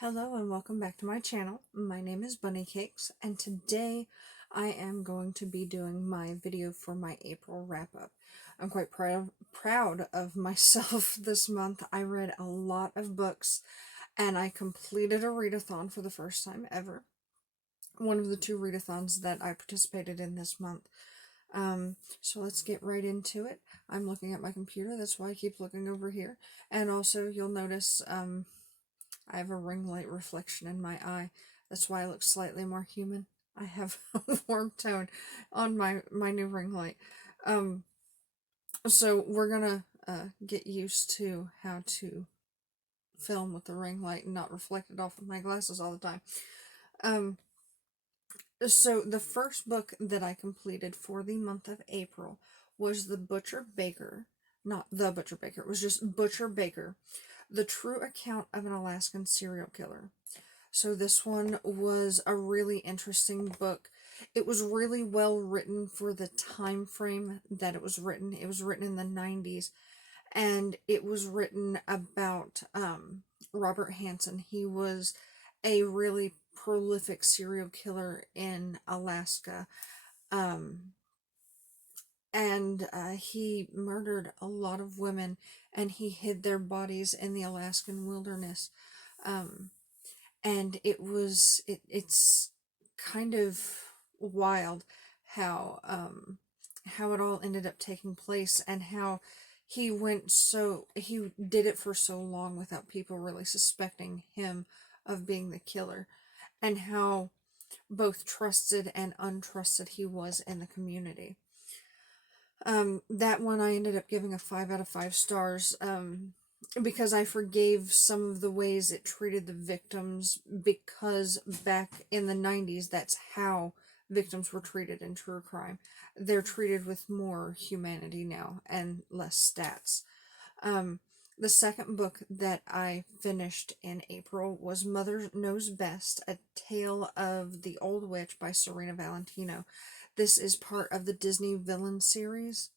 Hello and welcome back to my channel. My name is Bunny Cakes and today I am going to be doing my video for my April wrap-up. I'm quite proud of myself this month. I read a lot of books and I completed a readathon for the first time ever. One of the two readathons that I participated in this month. So let's get right into it. I'm looking at my computer, that's why I keep looking over here. And also you'll notice I have a ring light reflection in my eye. That's why I look slightly more human. I have a warm tone on my new ring light. Um, so we're gonna get used to how to film with the ring light and not reflect it off of my glasses all the time. Um, so the first book that I completed for the month of April was The Butcher Baker. Not The Butcher Baker, it was just Butcher Baker, The True Account of an Alaskan Serial Killer. So this one was a really interesting book. It was really well written for the time frame that it was written. It was written in the 90s, and it was written about Robert Hansen. He was a really prolific serial killer in Alaska. Um, and he murdered a lot of women, and he hid their bodies in the Alaskan wilderness. Um, and it's kind of wild how it all ended up taking place, and how he did it for so long without people really suspecting him of being the killer, and how both trusted and untrusted he was in the community. That one I ended up giving a 5 out of 5 stars. Because I forgave some of the ways it treated the victims, because back in the 90s, that's how victims were treated in true crime. They're treated with more humanity now and less stats. The second book that I finished in April was Mother Knows Best, A Tale of the Old Witch by Serena Valentino. This is part of the Disney Villain series.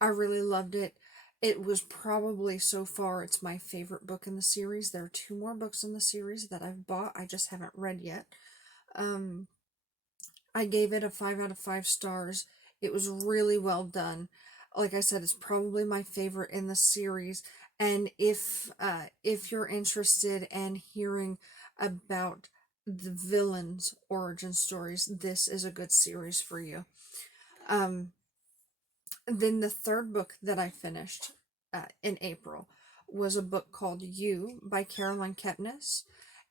I really loved it. It was probably, so far, it's my favorite book in the series. There are two more books in the series that I've bought. I just haven't read yet. Um, I gave it a 5 out of 5 stars. It was really well done. Like I said, it's probably my favorite in the series. And if you're interested in hearing about the villains' origin stories, this is a good series for you. Um, then the third book that I finished in April was a book called You by Caroline Kepnes.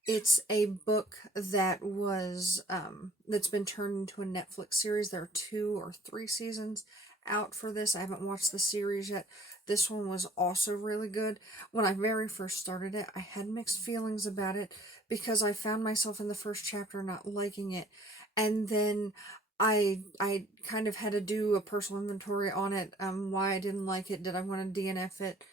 It's a book that was that's been turned into a Netflix series. There are 2 or 3 seasons out for this. I haven't watched the series yet. This one was also really good. When I very first started it, I had mixed feelings about it because I found myself in the first chapter not liking it. And then I kind of had to do a personal inventory on it, why I didn't like it, did I want to DNF it,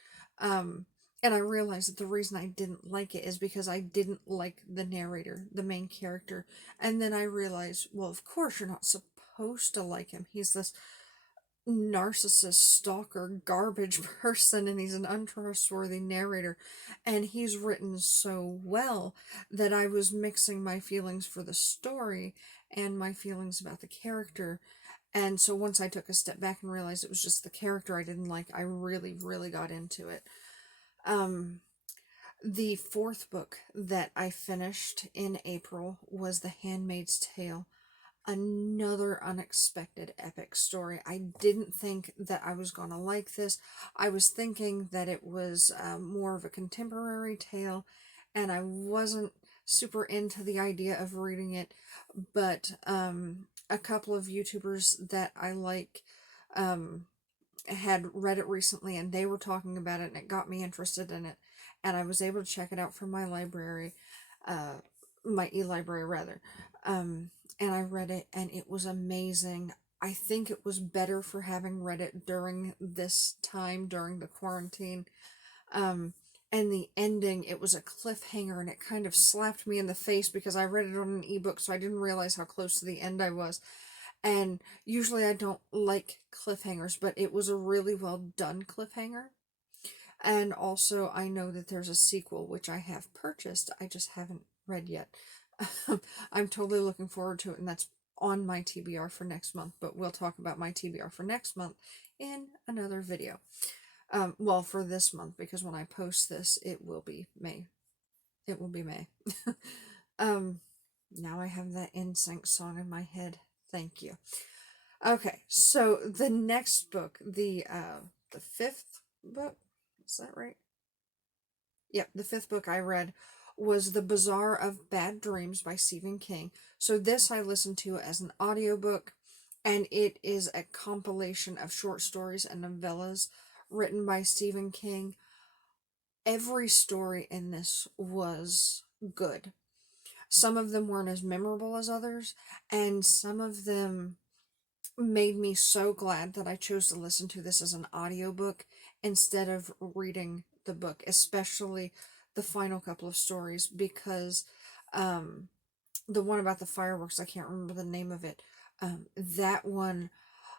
and I realized that the reason I didn't like it is because I didn't like the narrator, the main character, and then I realized, well, of course you're not supposed to like him, he's this narcissist, stalker, garbage person, and he's an untrustworthy narrator, and he's written so well that I was mixing my feelings for the story and my feelings about the character. And so once I took a step back and realized it was just the character I didn't like, I really got into it. um the fourth book that I finished in April was The Handmaid's Tale. Another unexpected epic story. I didn't think that I was gonna like this. I was thinking that it was more of a contemporary tale, and I wasn't super into the idea of reading it, but a couple of YouTubers that I like um, had read it recently, and they were talking about it, and it got me interested in it, and I was able to check it out from my library, uh, my e-library rather, and I read it, and it was amazing. I think it was better for having read it during this time, during the quarantine. Um, and the ending, it was a cliffhanger, and it kind of slapped me in the face because I read it on an ebook, so I didn't realize how close to the end I was. And usually I don't like cliffhangers, but it was a really well done cliffhanger. And also, I know that there's a sequel, which I have purchased. I just haven't read yet. I'm totally looking forward to it, and that's on my TBR for next month. But we'll talk about my TBR for next month in another video. Well, for this month, because when I post this, it will be May. It will be May. Now I have that NSYNC song in my head. Thank you. Okay, so the next book, the fifth book, is that right? Yep, the fifth book I read was The Bazaar of Bad Dreams by Stephen King. So this I listened to as an audiobook, and it is a compilation of short stories and novellas written by Stephen King. Every story in this was good. Some of them weren't as memorable as others, and some of them made me so glad that I chose to listen to this as an audiobook instead of reading the book, especially the final couple of stories, because the one about the fireworks, I can't remember the name of it. That one,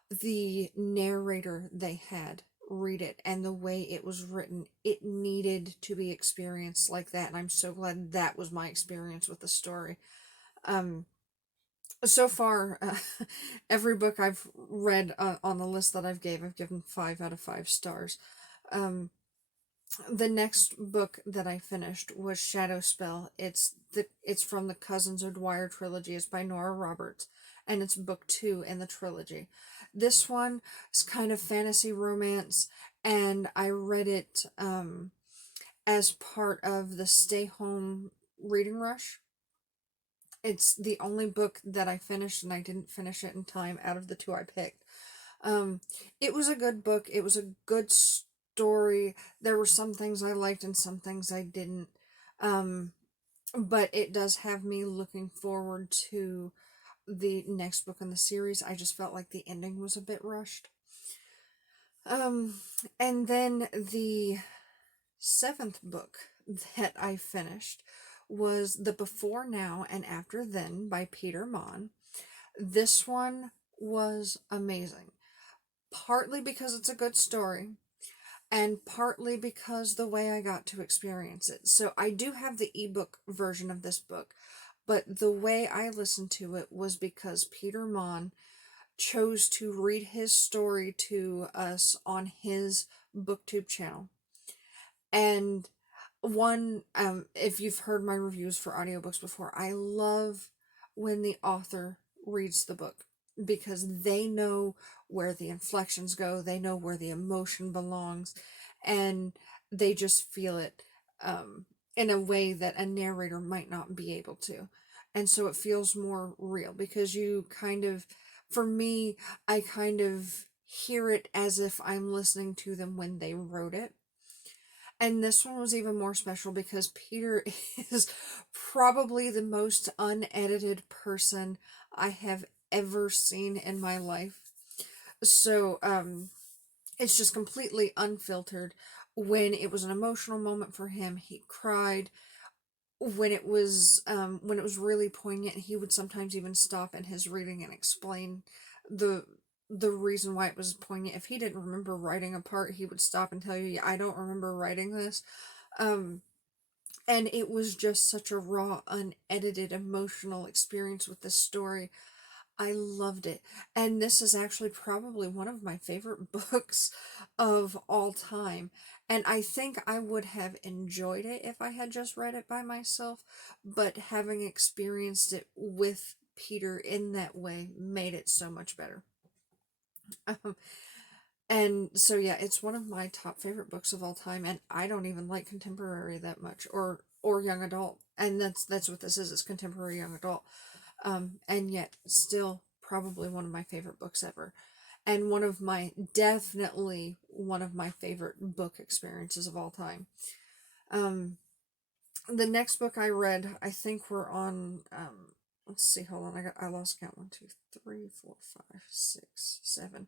the narrator they had read it, and the way it was written, it needed to be experienced like that, and I'm so glad that was my experience with the story. So far, every book I've read on the list that I've given 5 out of 5 stars. The next book that I finished was Shadow Spell. It's from the Cousins O'Dwyer trilogy. It's by Nora Roberts, and it's book 2 in the trilogy. This one is kind of fantasy romance, and I read it as part of the Stay Home reading rush. It's the only book that I finished, and I didn't finish it in time out of the 2 I picked. It was a good book. It was a good story. There were some things I liked and some things I didn't. But it does have me looking forward to the next book in the series. I just felt like the ending was a bit rushed. And then the 7th book that I finished was The Before Now and After Then by Peter Mann. This one was amazing. Partly because it's a good story, and partly because the way I got to experience it. So I do have the ebook version of this book, but the way I listened to it was because Peter Mann chose to read his story to us on his booktube channel. And if you've heard my reviews for audiobooks before, I love when the author reads the book, because they know where the inflections go, they know where the emotion belongs, and they just feel it in a way that a narrator might not be able to. And so it feels more real, because for me, I kind of hear it as if I'm listening to them when they wrote it. And this one was even more special because Peter is probably the most unedited person I have ever seen in my life. So, it's just completely unfiltered. When it was an emotional moment for him, he cried. When it was really poignant, he would sometimes even stop in his reading and explain the the reason why it was poignant. If he didn't remember writing a part, he would stop and tell you, "Yeah, I don't remember writing this." Um, and it was just such a raw, unedited, emotional experience with this story. I loved it. And this is actually probably one of my favorite books of all time. And I think I would have enjoyed it if I had just read it by myself, but having experienced it with Peter in that way made it so much better. Um, and so yeah, it's one of my top favorite books of all time, and I don't even like contemporary that much, or young adult. And that's what this is, contemporary young adult. And yet still probably one of my favorite books ever. And definitely one of my favorite book experiences of all time. The next book I read, I think we're on, let's see, hold on, I lost count, 1, 2, 3, 4, 5, 6, 7.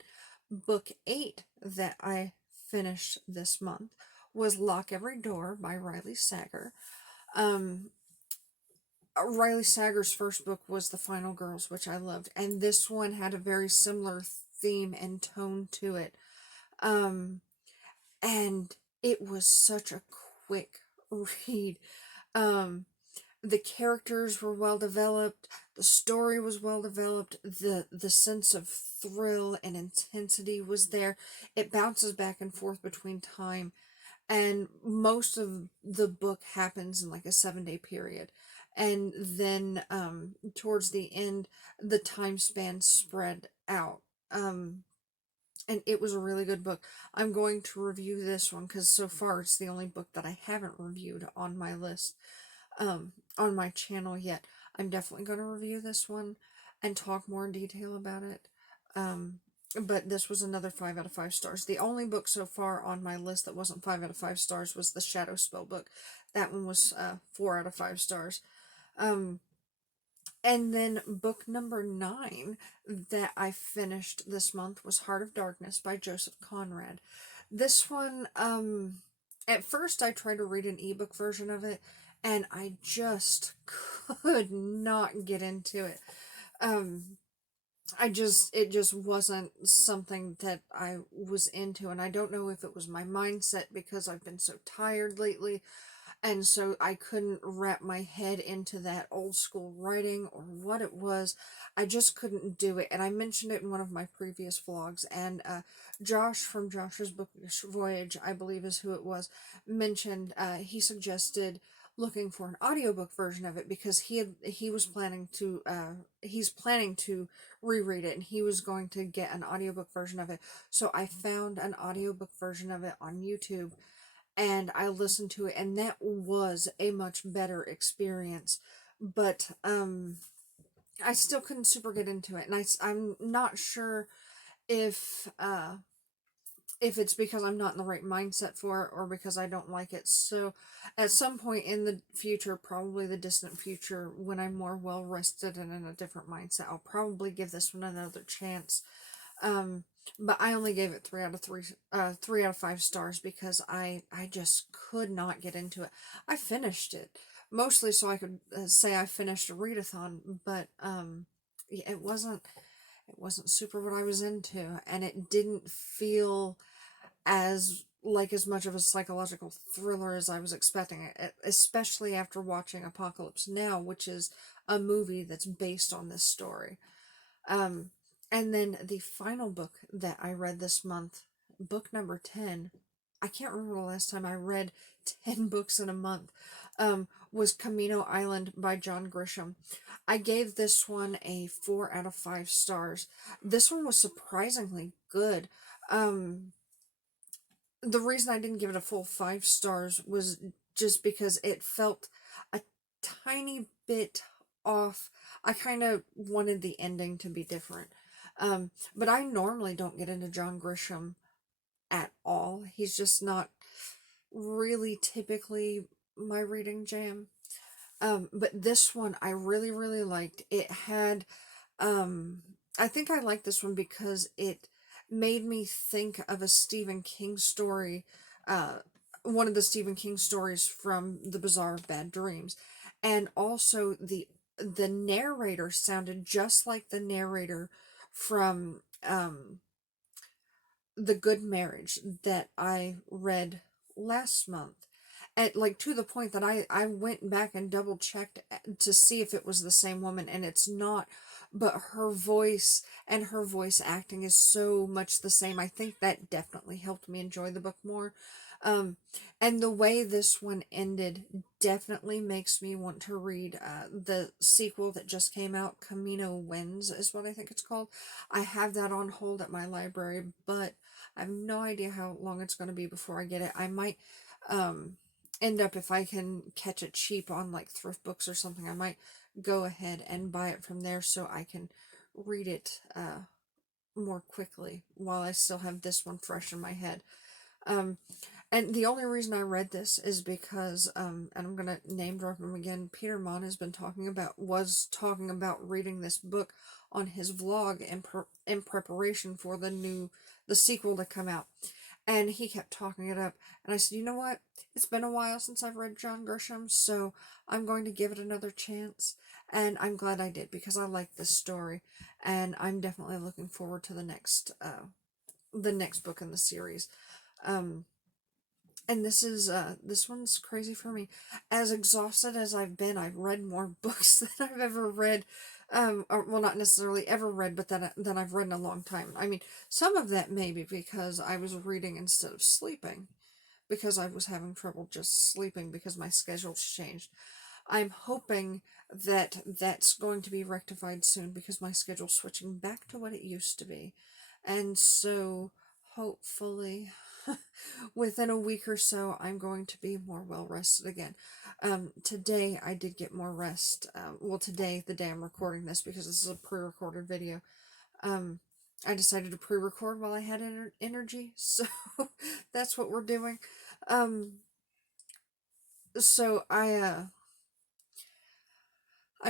Book 8 that I finished this month was Lock Every Door by Riley Sager. Riley Sager's first book was The Final Girls, which I loved, and this one had a very similar theme and tone to it. And it was such a quick read. Um, the characters were well developed, the story was well developed, the sense of thrill and intensity was there. It bounces back and forth between time, and most of the book happens in like a 7-day period, and then towards the end the time span spread out. And it was a really good book. I'm going to review this one because so far it's the only book that I haven't reviewed on my list, on my channel yet. I'm definitely going to review this one and talk more in detail about it. But this was another 5 out of 5 stars. The only book so far on my list that wasn't 5 out of 5 stars was the Shadow Spell book. That one was 4 out of 5 stars. And then book number 9 that I finished this month was Heart of Darkness by Joseph Conrad. This one, at first I tried to read an ebook version of it, and I just could not get into it. It just wasn't something that I was into, and I don't know if it was my mindset because I've been so tired lately, and so I couldn't wrap my head into that old school writing or what it was. I just couldn't do it, and I mentioned it in one of my previous vlogs, and Josh from Josh's Bookish Voyage, I believe is who it was, mentioned, he suggested looking for an audiobook version of it because he was planning to he's planning to reread it, and he was going to get an audiobook version of it. So I found an audiobook version of it on YouTube, and I listened to it, and that was a much better experience. But I still couldn't super get into it, and I'm not sure if it's because I'm not in the right mindset for it or because I don't like it. So at some point in the future, probably the distant future, when I'm more well rested and in a different mindset, I'll probably give this one another chance. But I only gave it 3 out of 3 out of 5 stars because I just could not get into it. I finished it mostly so I could say I finished a readathon, but yeah, it wasn't super what I was into, and it didn't feel as much of a psychological thriller as I was expecting it, especially after watching Apocalypse Now, which is a movie that's based on this story. And then the final book that I read this month, book number 10, I can't remember the last time I read 10 books in a month, was Camino Island by John Grisham. I gave this one a 4 out of 5 stars. This one was surprisingly good. The reason I didn't give it a full 5 stars was just because it felt a tiny bit off. I kind of wanted the ending to be different. But I normally don't get into John Grisham at all. He's just not really typically my reading jam. But this one I really, really liked. It had, I think I liked this one because it made me think of a Stephen King story, one of the Stephen King stories from The Bazaar of Bad Dreams. And also the narrator sounded just like the narrator from The Good Marriage that I read last month. At like to the point that I went back and double checked to see if it was the same woman, and it's not, but her voice and her voice acting is so much the same. I think that definitely helped me enjoy the book more. And the way this one ended definitely makes me want to read the sequel that just came out, Camino Wins is what I think it's called. I have that on hold at my library, but I have no idea how long it's going to be before I get it. I might end up, if I can catch it cheap on like thrift books or something, I might go ahead and buy it from there so I can read it more quickly while I still have this one fresh in my head. And the only reason I read this is because, and I'm going to name drop him again, Peter Mon was talking about reading this book on his vlog in preparation for the sequel to come out. And he kept talking it up, and I said, you know what, it's been a while since I've read John Grisham, so I'm going to give it another chance, and I'm glad I did, because I like this story, and I'm definitely looking forward to the next book in the series. and this one's crazy for me. As exhausted as I've been, I've read more books than I've ever read. Or, well, not necessarily ever read, but than I've read in a long time. I mean, some of that maybe because I was reading instead of sleeping, because I was having trouble just sleeping because my schedule's changed. I'm hoping that that's going to be rectified soon because my schedule's switching back to what it used to be. And so hopefully within a week or so I'm going to be more well rested again. Today I did get more rest. Well, today, the day I'm recording this, because this is a pre-recorded video, um, I decided to pre-record while I had energy, so that's what we're doing. Um, so I'm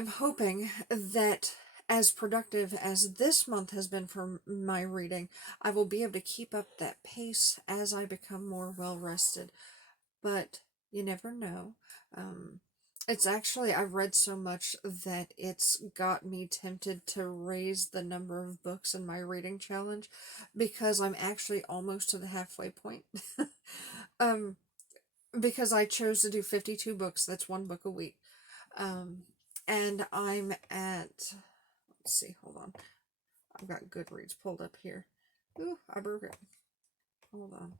hoping that as productive as this month has been for my reading, I will be able to keep up that pace as I become more well rested. But you never know. Um, it's actually, I've read so much that it's got me tempted to raise the number of books in my reading challenge, because I'm actually almost to the halfway point. um, because I chose to do 52 books, that's one book a week. Um, and I'm at, let's see, hold on. I've got Goodreads pulled up here. Ooh, I broke it. Hold on.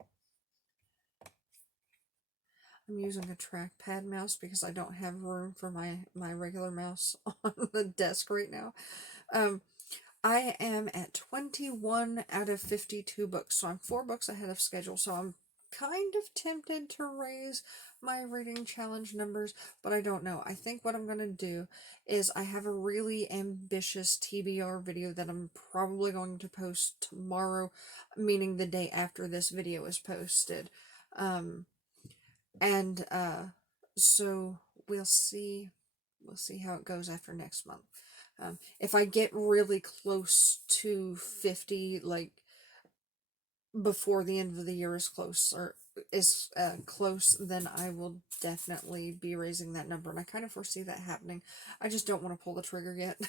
I'm using a trackpad mouse because I don't have room for my regular mouse on the desk right now. I am at 21 out of 52 books, so I'm 4 books ahead of schedule, so I'm kind of tempted to raise my reading challenge numbers, but I don't know. I think what I'm going to do is I have a really ambitious TBR video that I'm probably going to post tomorrow, meaning the day after this video is posted. And so we'll see how it goes after next month. If I get really close to 50, like before the end of the year is close, or is close, then I will definitely be raising that number, and I kind of foresee that happening. I just don't want to pull the trigger yet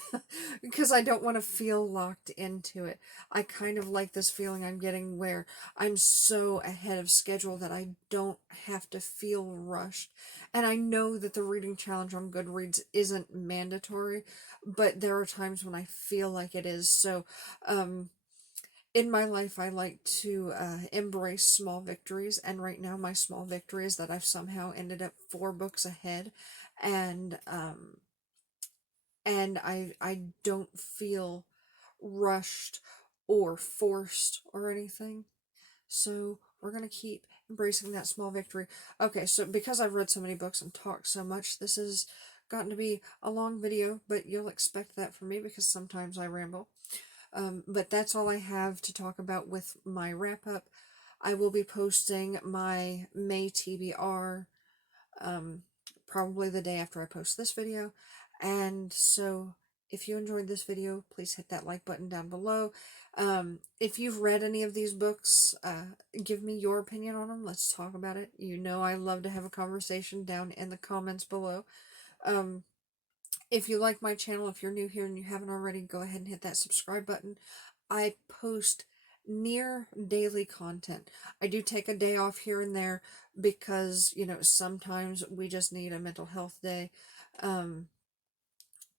because I don't want to feel locked into it. I kind of like this feeling I'm getting where I'm so ahead of schedule that I don't have to feel rushed. And I know that the reading challenge on Goodreads isn't mandatory, but there are times when I feel like it is. So in my life, I like to embrace small victories, and right now my small victory is that I've somehow ended up 4 books ahead, and I don't feel rushed or forced or anything. So we're gonna keep embracing that small victory. Okay, so because I've read so many books and talked so much, this has gotten to be a long video, but you'll expect that from me because sometimes I ramble. But that's all I have to talk about with my wrap up. I will be posting my May TBR probably the day after I post this video. And so if you enjoyed this video, please hit that like button down below. If you've read any of these books, give me your opinion on them. Let's talk about it. You know I love to have a conversation down in the comments below. If you like my channel, if you're new here and you haven't already, go ahead and hit that subscribe button. I post near daily content. I do take a day off here and there because, you know, sometimes we just need a mental health day. And,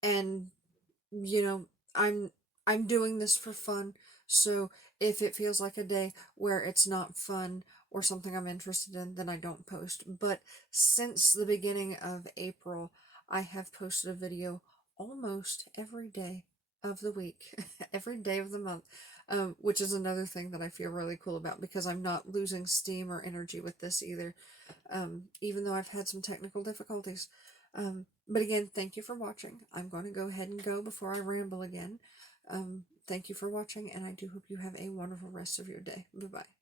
you know, I'm doing this for fun. So if it feels like a day where it's not fun or something I'm interested in, then I don't post. But since the beginning of April, I have posted a video almost every day of the week, every day of the month, which is another thing that I feel really cool about because I'm not losing steam or energy with this either, even though I've had some technical difficulties. But again, thank you for watching. I'm going to go ahead and go before I ramble again. Thank you for watching, and I do hope you have a wonderful rest of your day. Bye-bye.